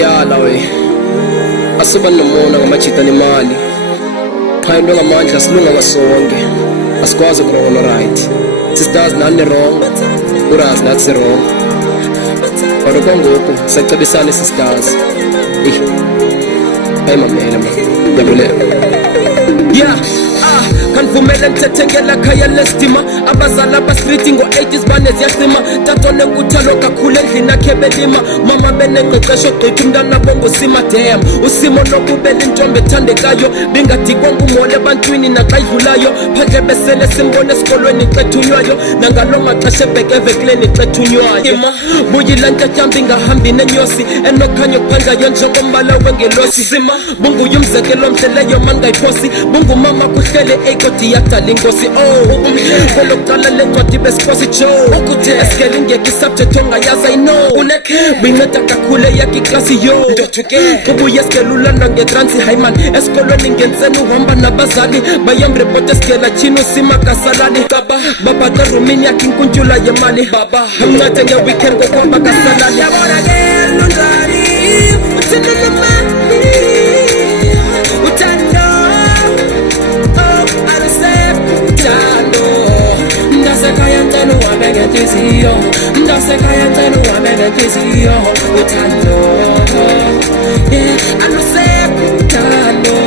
yala we asiba nomona ngamajita nemali qha into ngamandla silunga wasonke asikwazi ukurona right sisters nani wrong urazi nathi wrong kodwa kwangoku sacebisana sisters hayi mamela ma yabulela yeah kanivumela ngithethengela khaya lestima abazali abasilithi ngo-80s baneziyasima tatone nkuthalo kakhulu endlini akhe belima mama benengqeqesho gqithi umntana bongosima dam usimo nokubela intombi ethandekayo bingadikwanga umole ebantwini naxa idlulayo phandle besele simbone esikolweni xethunywayo nangalo maxesha ebhekevekleni xethunywayo buyila ntyatyambi ingahambi nenyosi enokhanyo kuphandlayo njengombala wengelosi sima bunguye umzekelo omhleleyo mangayiphosi bungumama kuhlele kodwa yadala inkosi kwelokuqala lencwadi besikosi joe eskele ingekho isubject ongayazi I know binceda kakhulu eyakho iklasi yo kubuye eskele ulanda ngetransi hayman esikolweni ngenseni uhamba nabazali bayamrepota eskele atshini usima kasalali baba rumini yakho inkuntshula yemali amncede ngeweekend kokuhamba kasalali yabona ke lunjani uthindele mali ndasekaya ncela uhambe ngenhliziyo uthando alusekho uthando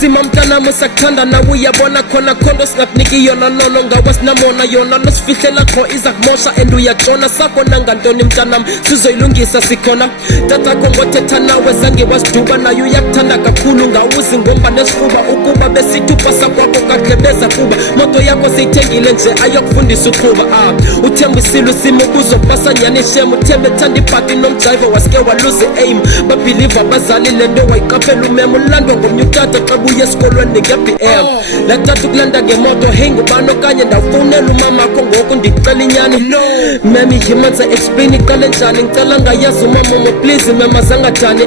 sima mntanami usakuthanda nawe uyabona khona khondo singakuniki yona nono ngawa sinamona yona nosifihlela kho iza kumosha and uyatshona sakho nangantoni mntanami sizoyilungisa sikhona tatakho ngothetha nawe zange wasiduba nayo uyakuthanda kakhulu ngawuzi ngomba nesifuba ukuba besithi upasa kwakho kaklebeza kuba moto yakho siyithengile nje ayokufundisa uqhuba uthembisile usimo kuzopasa nyani shem uthembe ethanda ipati nomdrayiva wasike waluze aim babhiliva abazali le nto wayiqaphela umema ulandwa ngomnye utata xa buye esikolweni nge-BM lathatha ukulanda ngemoto hey ngubani okanye ndawufonela umamakho ngoku ndikucela inyani mem yimanze explain iqale njani ngicela ngayazi umamomo please mem azangadani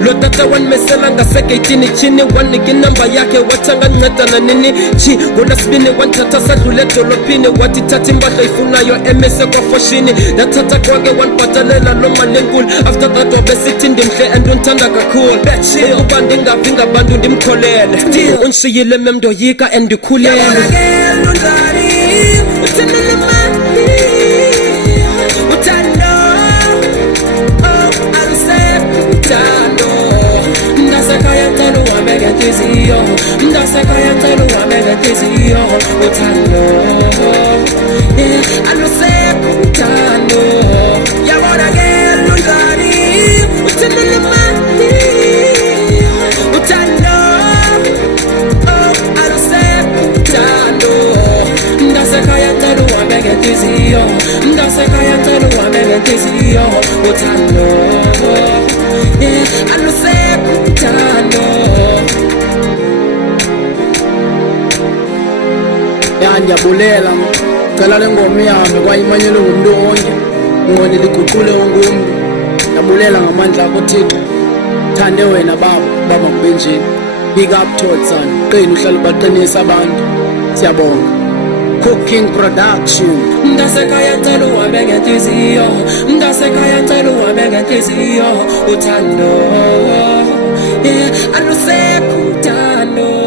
lo tata wanimesela ngasegeyitini tshini wanika inamba yakhe wathi angancedana nini chi ngolwesibini wanthatha sadlula edolophini wathi thatha impahla ifunayo emese kwafoshini ndathatha kwake wanibhatalela lo mali enkulu after that wabesithi ndimhle and undithanda kakhulu ukuba ndingavi ngabantu ndimkholele undishiyile mem ndoyika and ndikhulele ndasekaya ncela uhambe ngenhliziyo ndasekaya ncela uhambe ngenhliziyo uthando alusekho uthando yabona ke lunjani uthindele mali uthando alusekho uthando ndasekaya ncela uhambe ngenhliziyo ndasekaya ncela uhambe ngenhliziyo uthando alusekho uthando ndiyabulela cela le ngoma ihambe kwayimanyelwe ngumntu wonke unqwenela iguqule wonke umntu ndiyabulela ngamandla akho Thixo thande wena baba kube njeni big up Todd son qina uhlala ubaqinisa abantu siyabonga Cooking Production ndasekaya ncela uhambe ngenhliziyo ndasekaya ncela uhambe ngenhliziyo uthando alusekho uthando